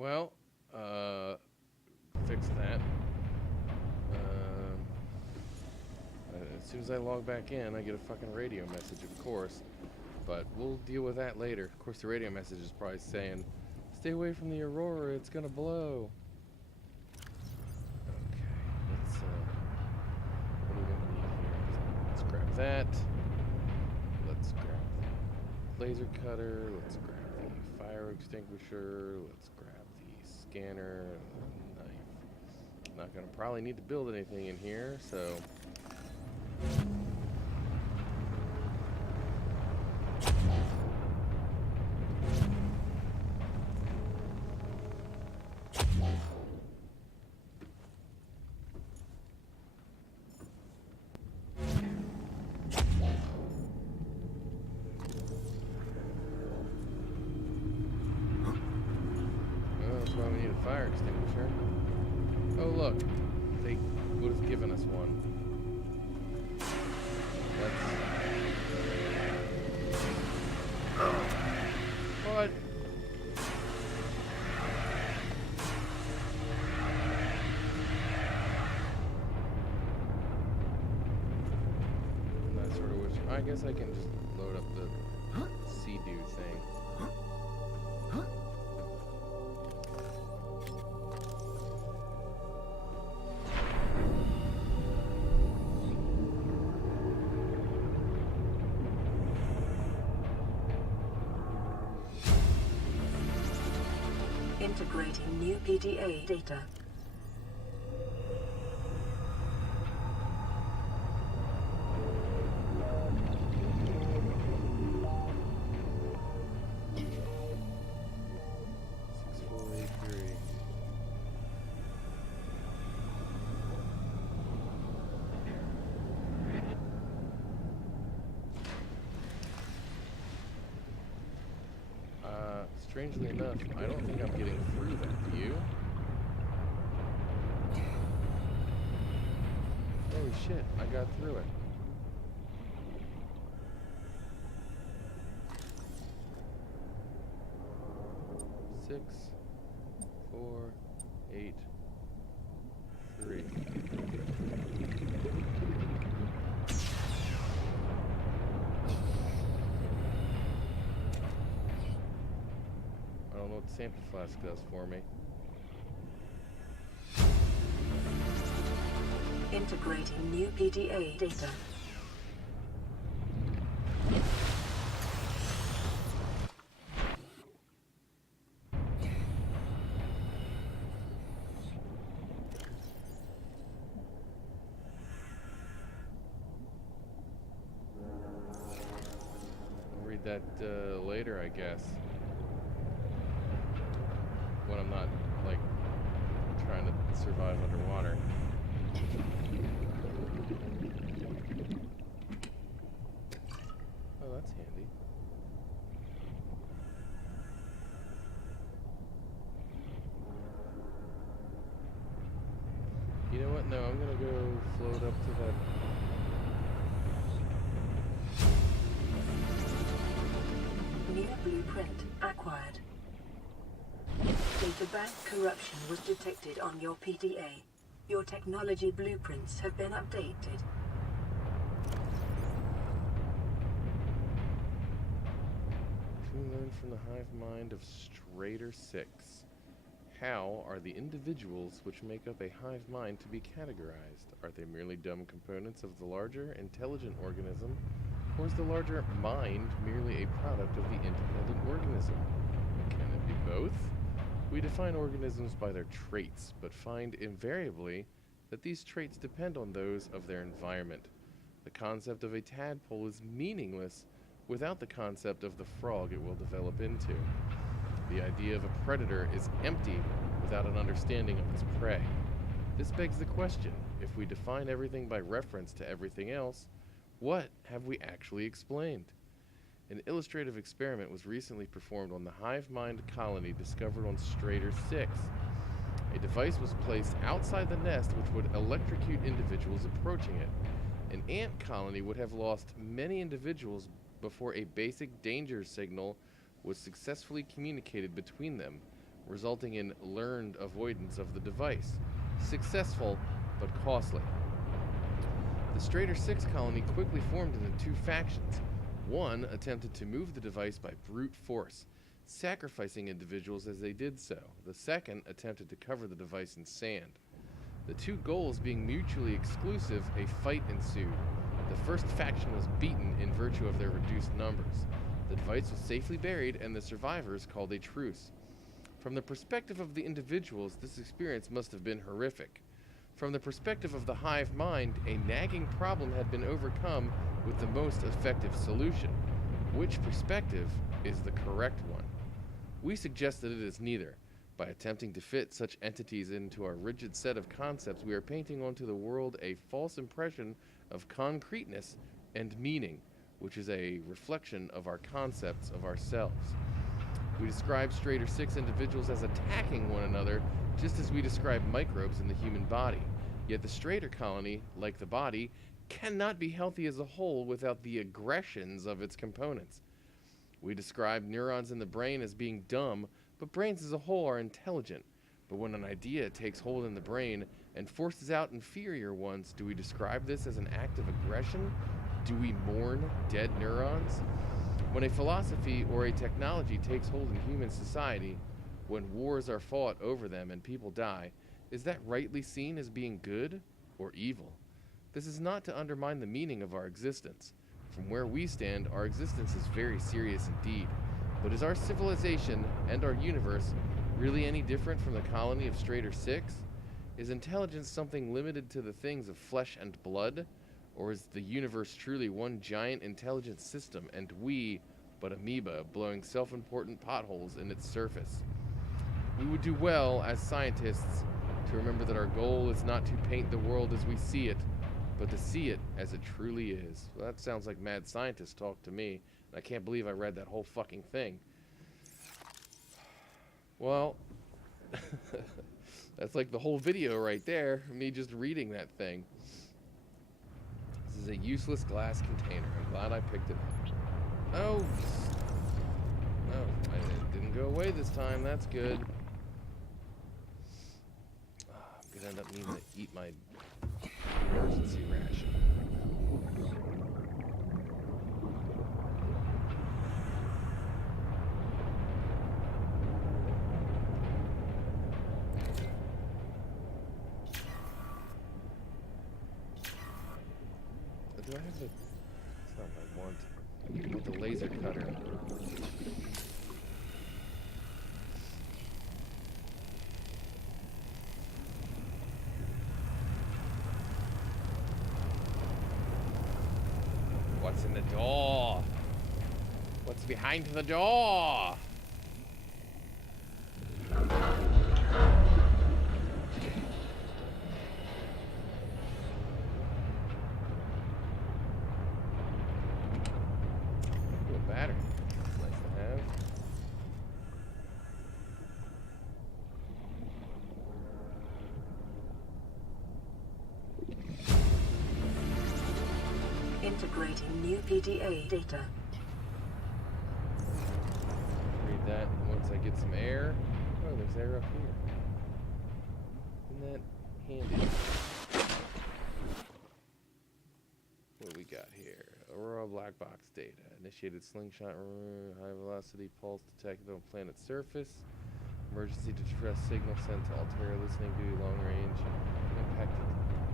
Well, fix that. As soon as I log back in, I get a fucking radio message, of course. But we'll deal with that later. Of course, the radio message is probably saying, "Stay away from the Aurora, it's gonna blow." Okay, let's, what are we gonna need here? Let's grab that. Let's grab the laser cutter. Let's grab the fire extinguisher. Let's grab the scanner and the knife. Not gonna probably need to build anything in here, so... That's why we need a fire extinguisher. Oh look, they would have given us one. What? And that sort of wish. I guess I can just load up the Sea-Doo thing. Integrating new PDA data. Strangely enough, I don't think I'm getting through that. Do you? Holy shit, I got through it. Six, 4, 8, 3. I don't know what the sample flask does for me. Integrating new PDA data. I'll read that later, I guess. When I'm not, like, trying to survive underwater. Oh, that's handy. You know what? No, I'm gonna go float up to that. New blueprint acquired. Data bank corruption was detected on your PDA. Your technology blueprints have been updated. We learn from the hive mind of Strader 6. How are the individuals which make up a hive mind to be categorized? Are they merely dumb components of the larger, intelligent organism? Or is the larger mind merely a product of the independent organism? Can it be both? We define organisms by their traits, but find invariably that these traits depend on those of their environment. The concept of a tadpole is meaningless without the concept of the frog it will develop into. The idea of a predator is empty without an understanding of its prey. This begs the question, if we define everything by reference to everything else, what have we actually explained? An illustrative experiment was recently performed on the hive mind colony discovered on Strader 6. A device was placed outside the nest which would electrocute individuals approaching it. An ant colony would have lost many individuals before a basic danger signal was successfully communicated between them. resulting in learned avoidance of the device. Successful, but costly. The Strader 6 colony quickly formed into two factions. One attempted to move the device by brute force, sacrificing individuals as they did so. The second attempted to cover the device in sand. The two goals being mutually exclusive, a fight ensued. The first faction was beaten in virtue of their reduced numbers. The device was safely buried, and the survivors called a truce. From the perspective of the individuals, this experience must have been horrific. From the perspective of the hive mind, a nagging problem had been overcome with the most effective solution. Which perspective is the correct one? We suggest that it is neither. By attempting to fit such entities into our rigid set of concepts, we are painting onto the world a false impression of concreteness and meaning, which is a reflection of our concepts of ourselves. We describe Strader 6 individuals as attacking one another, just as we describe microbes in the human body. Yet the Strader colony, like the body, cannot be healthy as a whole without the aggressions of its components. We describe neurons in the brain as being dumb, but brains as a whole are intelligent. But when an idea takes hold in the brain and forces out inferior ones, do we describe this as an act of aggression? Do we mourn dead neurons? When a philosophy or a technology takes hold in human society, when wars are fought over them and people die, is that rightly seen as being good or evil? This is not to undermine the meaning of our existence. From where we stand, our existence is very serious indeed. But is our civilization and our universe really any different from the colony of Strader 6? Is intelligence something limited to the things of flesh and blood? Or is the universe truly one giant intelligent system and we but amoeba blowing self-important potholes in its surface? We would do well as scientists to remember that our goal is not to paint the world as we see it, but to see it as it truly is. Well, that sounds like mad scientist talk to me. And I can't believe I read that whole fucking thing. Well, that's like the whole video right there, me just reading that thing. This is a useless glass container. I'm glad I picked it up. Oh, it didn't go away this time. That's good. I'm gonna end up needing to eat my emergency ration. Do I have the... That's not what I want. I want the laser cutter. What's in the door? What's behind the door? Battery. Nice to have. Integrating new PDA data. Read that once I get some air. Oh, there's air up here. Isn't that handy? What do we got here? Aurora black box data. Initiated slingshot, high velocity pulse detected on planet surface. Emergency distress signal sent to Altera listening duty long range. Impacted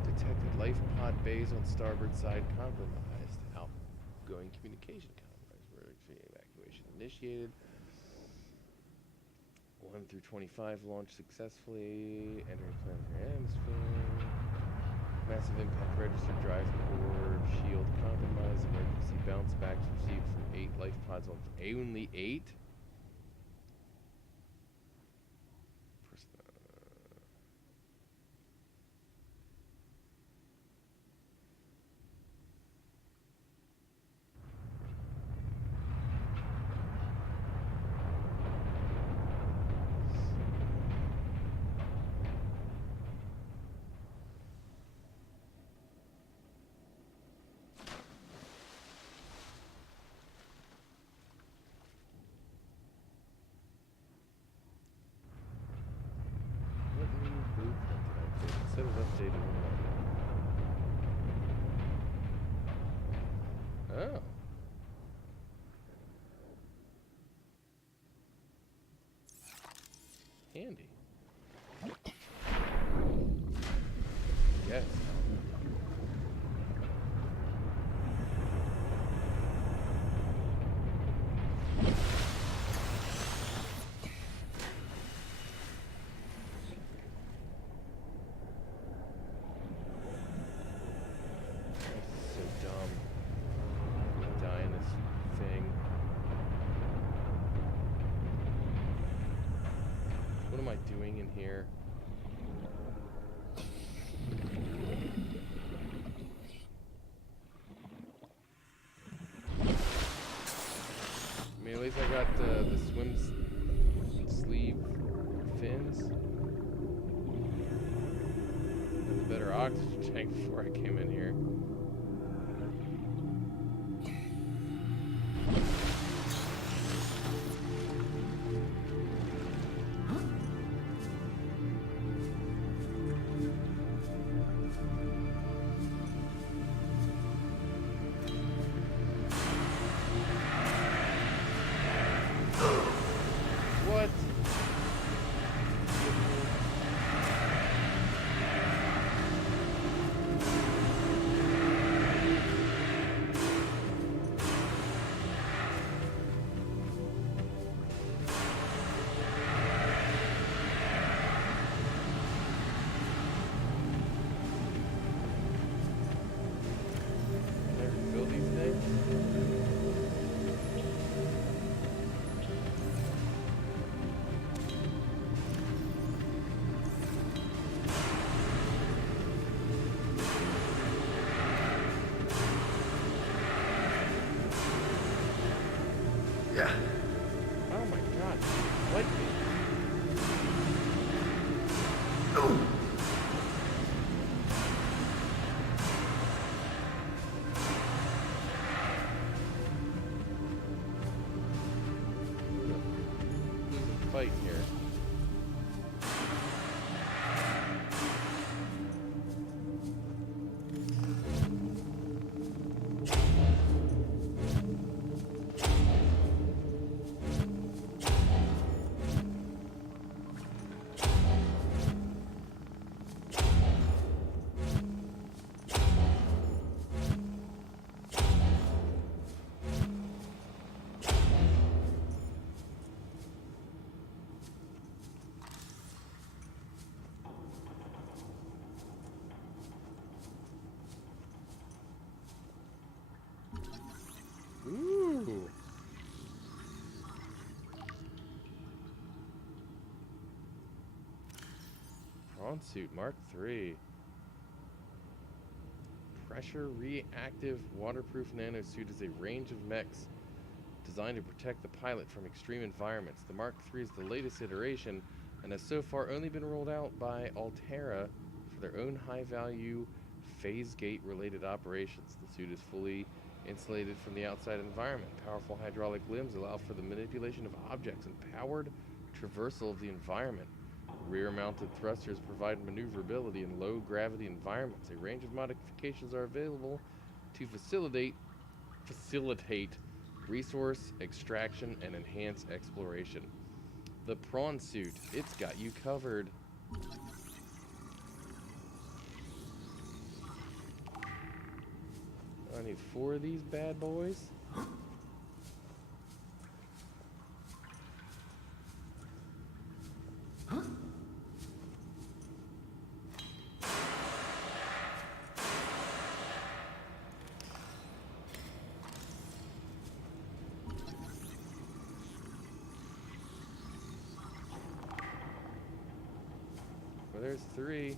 detected life pod bays on starboard side compromised. Outgoing communication compromised. Emergency evacuation initiated. 1 through 25 launched successfully. Entering planetary atmosphere. Massive impact register drive core shield compromised. Emergency bounce backs received from 8 life pods on only 8. validated one. Oh. Handy. Yes. So dumb. I'm gonna die in this thing. What am I doing in here? I mean, at least I got the swim sleeve fins. And a better oxygen tank before I came in here. What? Can I refill these things? Yeah. Oh my god, what? Oh. Losing fight here. Ooh. Prawn suit Mark III. Pressure reactive waterproof nanosuit is a range of mechs designed to protect the pilot from extreme environments. The Mark III is the latest iteration and has so far only been rolled out by Altera for their own high-value phase gate related operations. The suit is fully insulated from the outside environment. Powerful hydraulic limbs allow for the manipulation of objects and powered traversal of the environment. Rear-mounted thrusters provide maneuverability in low-gravity environments. A range of modifications are available to facilitate resource extraction and enhance exploration. The prawn suit, it's got you covered. I need 4 of these bad boys. Well, there's 3.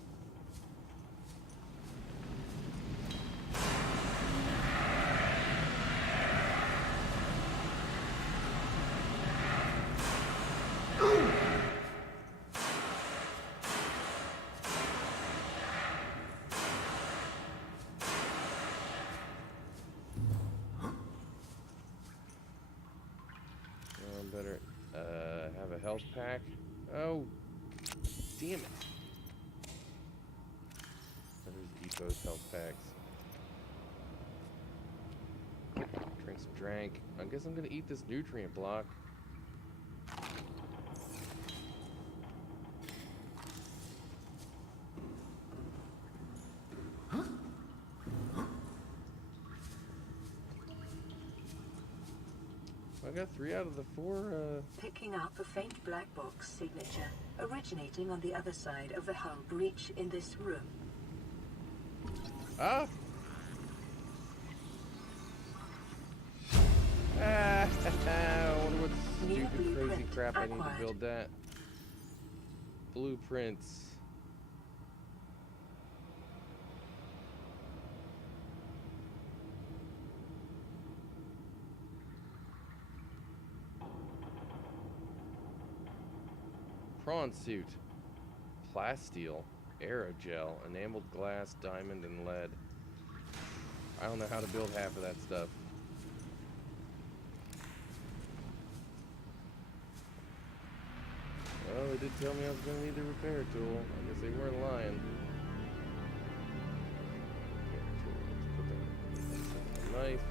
Better have a health pack. Oh, damn it. cheapos health packs. Drink some drink. I guess I'm gonna eat this nutrient block. I got 3 out of the 4, Picking up a faint black box signature originating on the other side of the hull breach in this room. Ah! I wonder what stupid, crazy crap I need to build that. Blueprints. Prawn suit. Plasteel. Aerogel. Enameled glass, diamond, and lead. I don't know how to build half of that stuff. Well, they did tell me I was going to need the repair tool. I guess they weren't lying. Repair tool. Let's put that in the knife.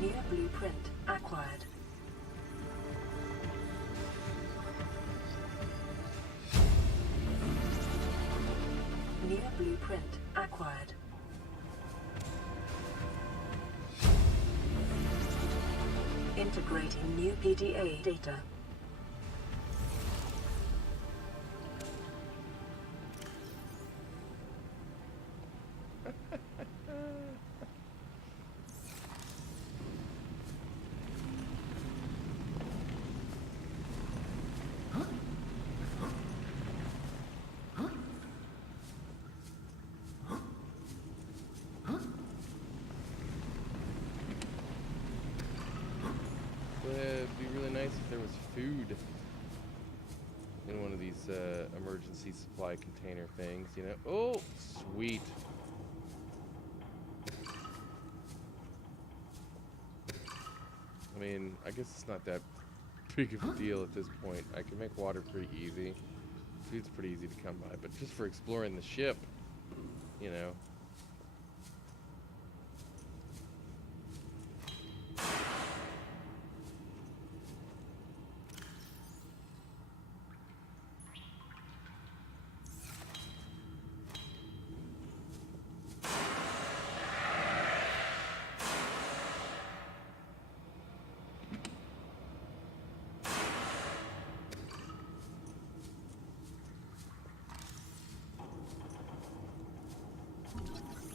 New blueprint acquired. New blueprint acquired. Integrating new PDA data. It'd be really nice if there was food in one of these emergency supply container things, you know? Oh, sweet. I mean, I guess it's not that big of a deal at this point. I can make water pretty easy. Food's pretty easy to come by, but just for exploring the ship, you know.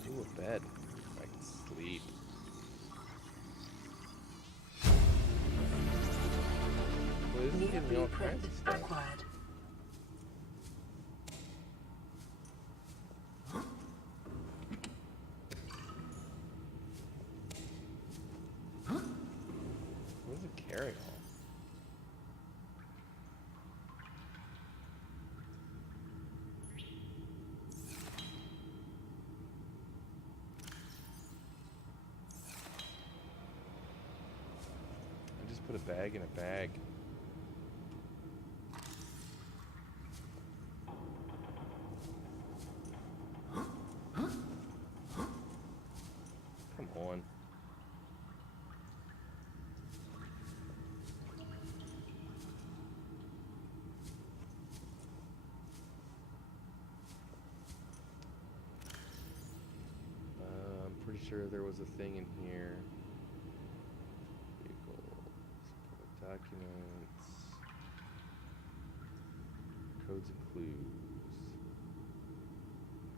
Ooh, a bed. I can sleep. Well, this is New giving me all blueprint kinds of stuff. acquired. Where's the carry-all? I just put a bag in a bag. Come on. I'm pretty sure there was a thing in here. Vehicles, documents, codes and clues.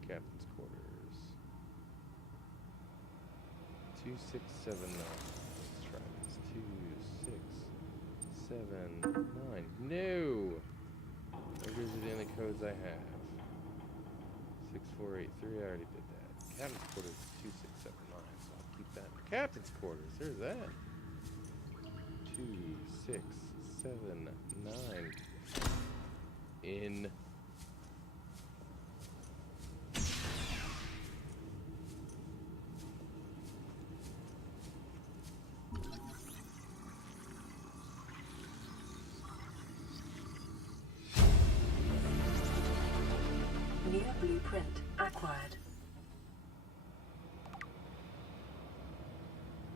Captain's quarters. 2679. Let's try this. 2679. No! Where is it in the codes I have? 6483. I already did that. Captain's quarters is 2679, so I'll keep that. Captain's quarters. There's that. 2679. In. New blueprint acquired.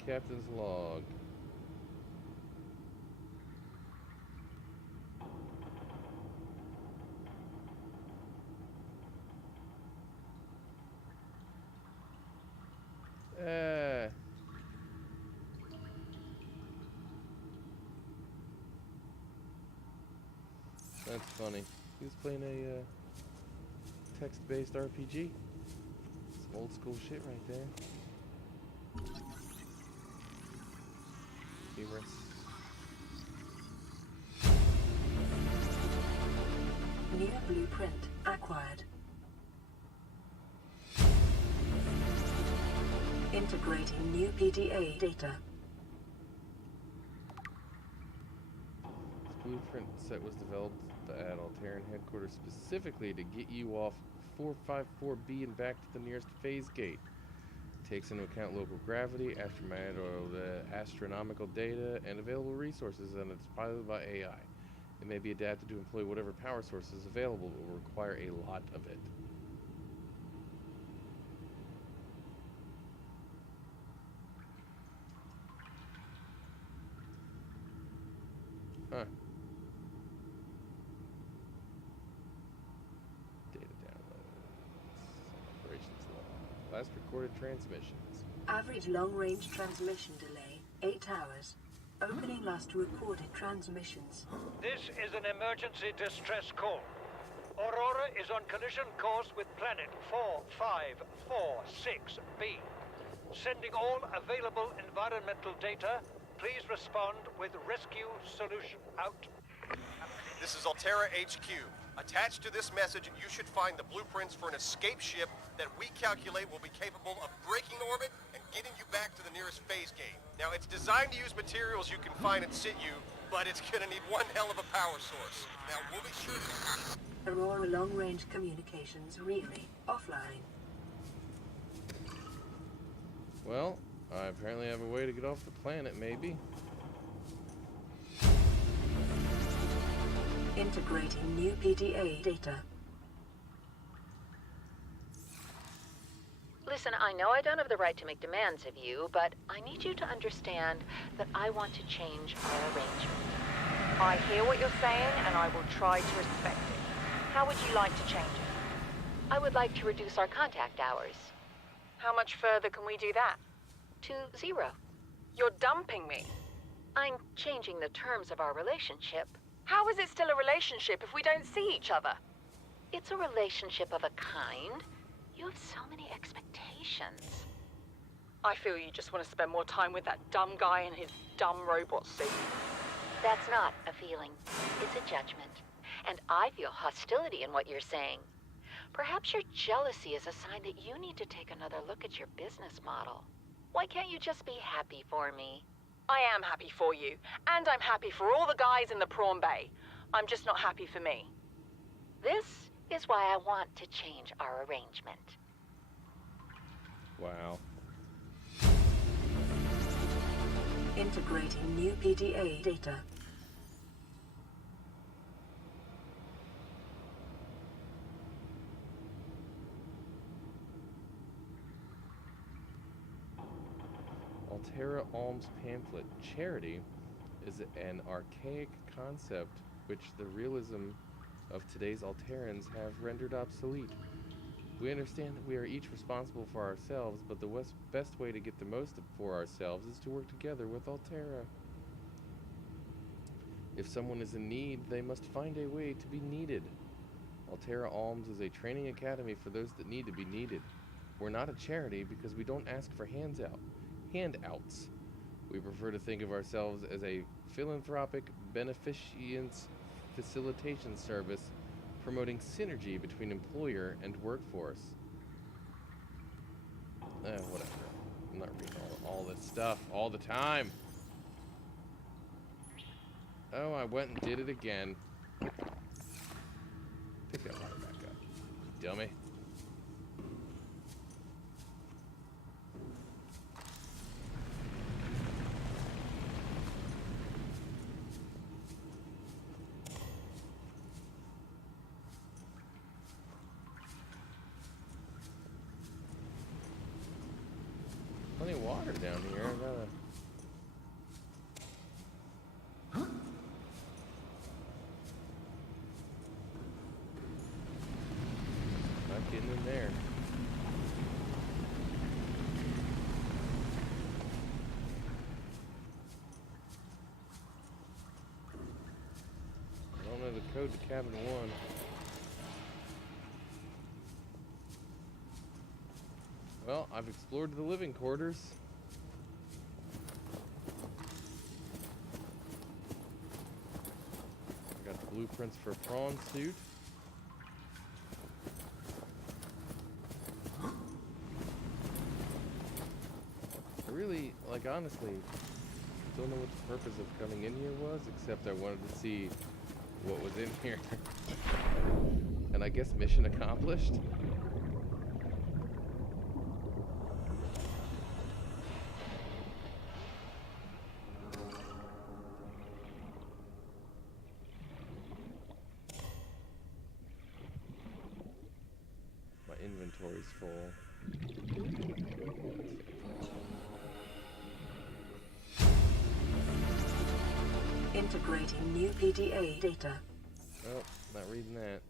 Captain's log. That's funny. He was playing a text-based RPG. Some old school shit right there. Humorous. New blueprint acquired. Integrating new PDA data. This blueprint set was developed at Alteran headquarters specifically to get you off 454B and back to the nearest phase gate. It takes into account local gravity, astronomical data, and available resources, and it's piloted by AI. It may be adapted to employ whatever power source is available, but will require a lot of it. Huh. Data downloads. Operations log. Last recorded transmissions. Average long-range transmission delay, 8 hours. Opening last recorded transmissions. This is an emergency distress call. Aurora is on collision course with planet 4546b. Sending all available environmental data. Please respond with rescue solution. Out. This is Altera HQ. Attached to this message, you should find the blueprints for an escape ship that we calculate will be capable of breaking orbit and getting you back to the nearest phase gate. Now, it's designed to use materials you can find in situ, but it's gonna need one hell of a power source. Now, we'll be sure to... Aurora long-range communications relay offline. Well, I apparently have a way to get off the planet, maybe. Integrating new PDA data. Listen, I know I don't have the right to make demands of you, but I need you to understand that I want to change our arrangement. I hear what you're saying, and I will try to respect it. How would you like to change it? I would like to reduce our contact hours. How much further can we do that? To 0. You're dumping me. I'm changing the terms of our relationship. How is it still a relationship if we don't see each other? It's a relationship of a kind. You have so many expectations. I feel you just want to spend more time with that dumb guy in his dumb robot suit. That's not a feeling. It's a judgment. And I feel hostility in what you're saying. Perhaps your jealousy is a sign that you need to take another look at your business model. Why can't you just be happy for me? I am happy for you, and I'm happy for all the guys in the prawn bay. I'm just not happy for me. This is why I want to change our arrangement. Wow. Integrating new PDA data. Altera Alms pamphlet. Charity is an archaic concept which the realism of today's Alterans have rendered obsolete. We understand that we are each responsible for ourselves, but the best way to get the most for ourselves is to work together with Altera. If someone is in need, they must find a way to be needed. Altera Alms is a training academy for those that need to be needed. We're not a charity because we don't ask for handouts. We prefer to think of ourselves as a philanthropic beneficence facilitation service promoting synergy between employer and workforce. Whatever. I'm not reading all this stuff all the time. Oh, I went and did it again. Pick that ladder back up, dummy. Plenty of water down here. I gotta... Not getting in there. I don't know the code to cabin 1. Well, I've explored the living quarters. I got the blueprints for a prawn suit. I really, like, honestly, don't know what the purpose of coming in here was, except I wanted to see what was in here. And I guess mission accomplished. Inventory's full. Integrating new PDA data. Oh, not reading that.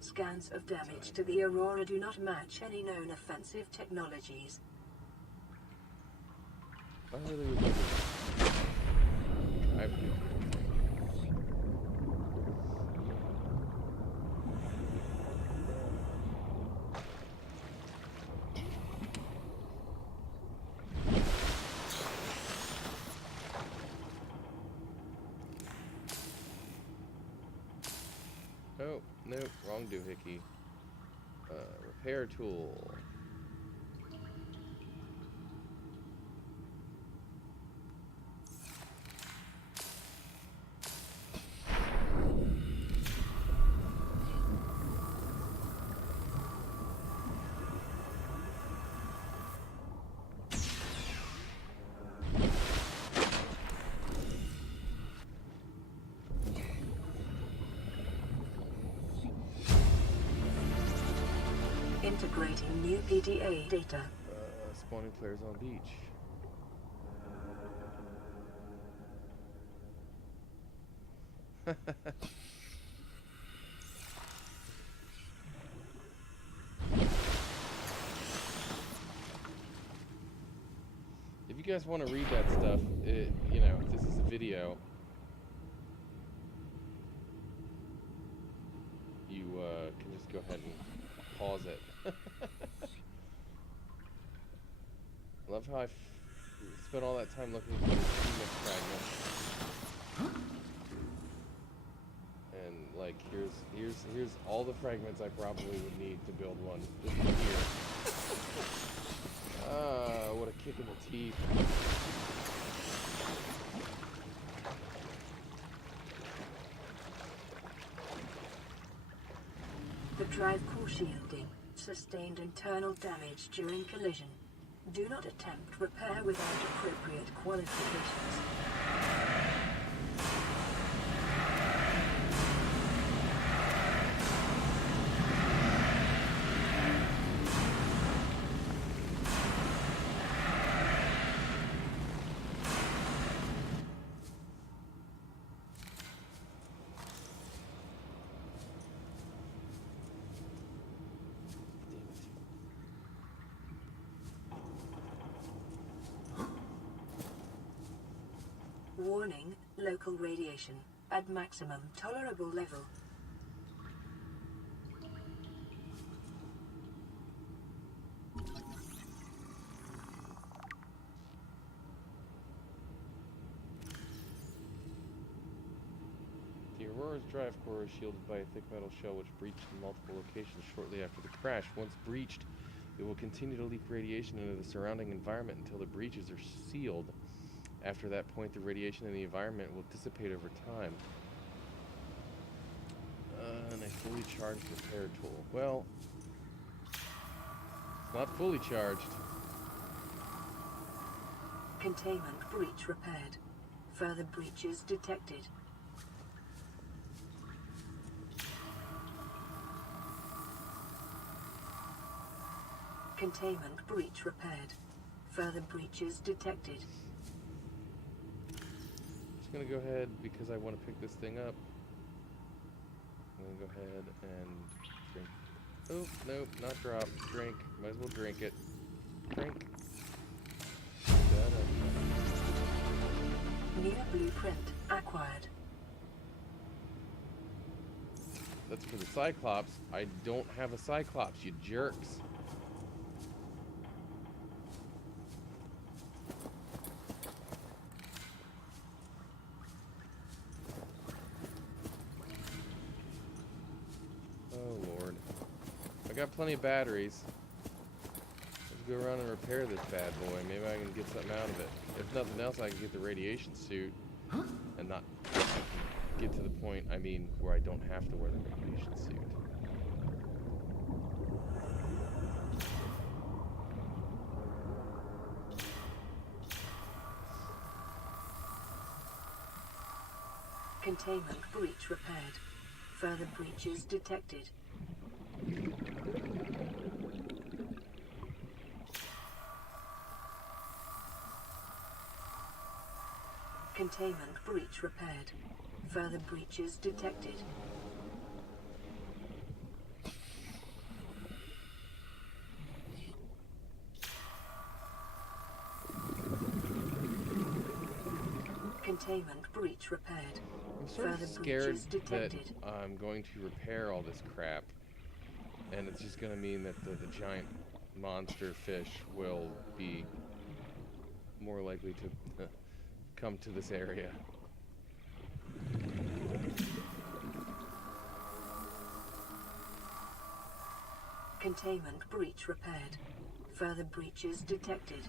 Scans of damage to the Aurora do not match any known offensive technologies. I really would like to drive to. Oh, nope, wrong doohickey. Repair tool. Integrating new PDA data. Spawning players on beach. If you guys want to read that stuff, you know, if this is a video, you can just go ahead and pause it. Love how I spent all that time looking for the Phoenix fragment. And like here's all the fragments I probably would need to build one. Just here. Ah, what a kick in the teeth. The drive core shielding sustained internal damage during collision. Do not attempt repair without appropriate qualifications. Warning, local radiation at maximum tolerable level. The Aurora's drive core is shielded by a thick metal shell which breached in multiple locations shortly after the crash. Once breached, it will continue to leak radiation into the surrounding environment until the breaches are sealed. After that point, the radiation in the environment will dissipate over time. And a fully charged repair tool. Well, it's not fully charged. Containment breach repaired. Further breaches detected. Containment breach repaired. Further breaches detected. Just gonna go ahead because I want to pick this thing up. I'm gonna go ahead and drink. Oh, nope, not drop. Drink. Might as well drink it. Drink. New blueprint acquired. That's for the Cyclops. I don't have a Cyclops, you jerks. Oh Lord. I got plenty of batteries. Let's go around and repair this bad boy. Maybe I can get something out of it. If nothing else, I can get the radiation suit and not get to the point, I mean, where I don't have to wear the radiation suit. Containment breach repaired. Further breaches detected. Containment breach repaired. Further breaches detected. Containment breach repaired. I'm sort Further of scared breaches that detected. I'm going to repair all this crap, and it's just going to mean that the giant monster fish will be more likely to come to this area. Containment breach repaired. Further breaches detected.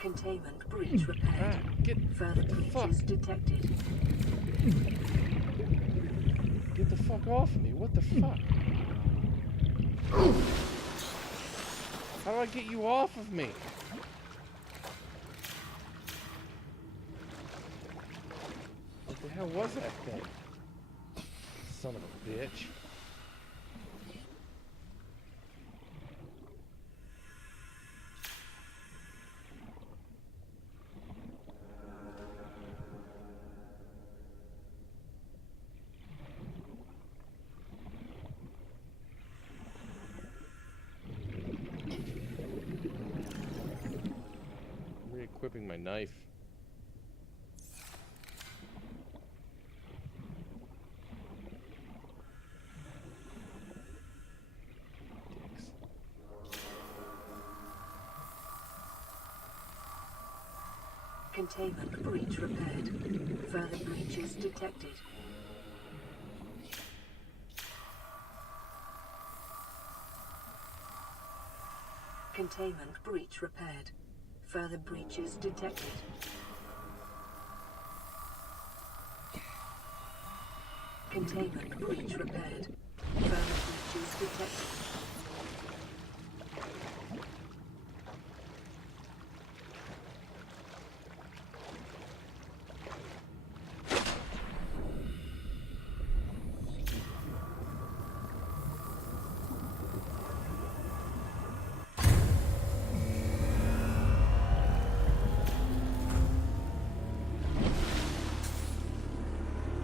Containment breach repaired. Further breaches detected. Get the fuck off of me. What the fuck? How do I get you off of me? What the hell was that thing? Son of a bitch. Re-equipping my knife. Containment breach repaired. Further breaches detected. Containment breach repaired. Further breaches detected. Containment breach repaired. Further breaches detected.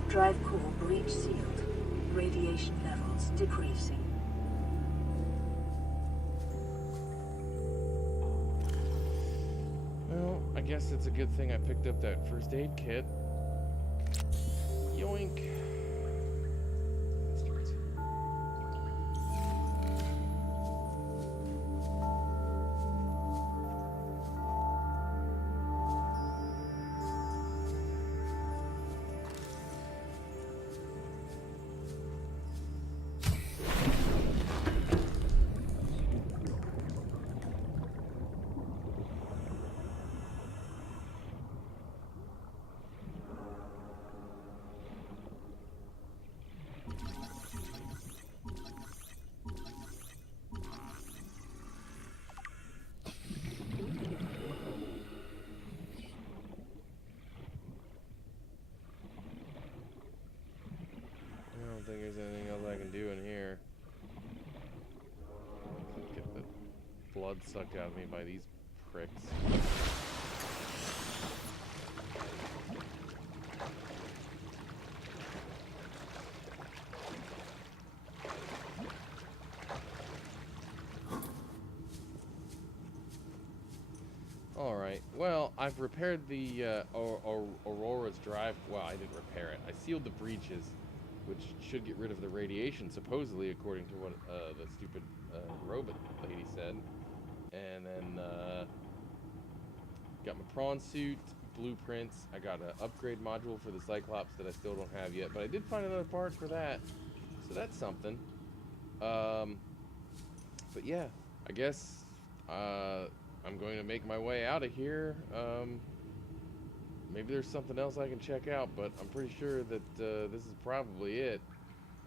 Drive core breach sealed. Radiation levels decreasing. guess it's a good thing I picked up that first aid kit. Yoink. Bastards. I don't think there's anything else I can do in here. Get the blood sucked out of me by these pricks. Alright, well, I've repaired the Aurora's drive. Well, I didn't repair it. I sealed the breaches, which should get rid of the radiation, supposedly, according to what the stupid robot lady said. And then got my prawn suit, blueprints. I got an upgrade module for the Cyclops that I still don't have yet, but I did find another part for that, so that's something. But yeah, I guess I'm going to make my way out of here. Maybe there's something else I can check out, but I'm pretty sure that this is probably it.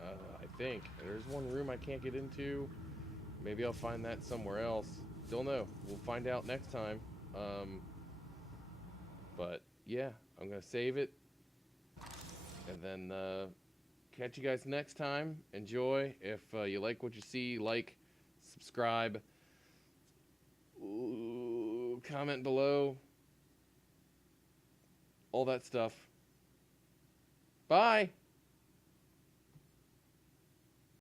I think. There's one room I can't get into. Maybe I'll find that somewhere else. Don't know. We'll find out next time. But yeah, I'm going to save it. And then catch you guys next time. Enjoy. If you like what you see, like, subscribe, comment below. All that stuff. Bye.